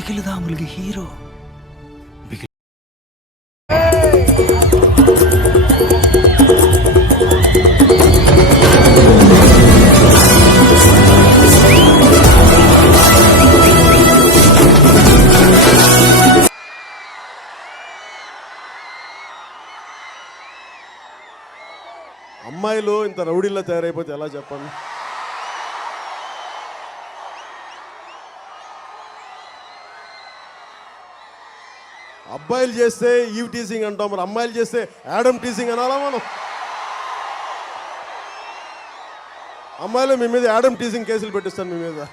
బిగిలిదాములకి hero. అమ్మాయిలు ఇంత రౌడీల్లో తయారైపోతే ఎలా చెప్పండి? అబ్బాయిలు చేస్తే ఈవ్ టీజింగ్ అంటాం, మరి అమ్మాయిలు చేస్తే యాడమ్ టీజింగ్ అనాలా మనం? అమ్మాయిలు మీ మీద యాడమ్ టీజింగ్ కేసులు పెట్టిస్తాను మీ మీద.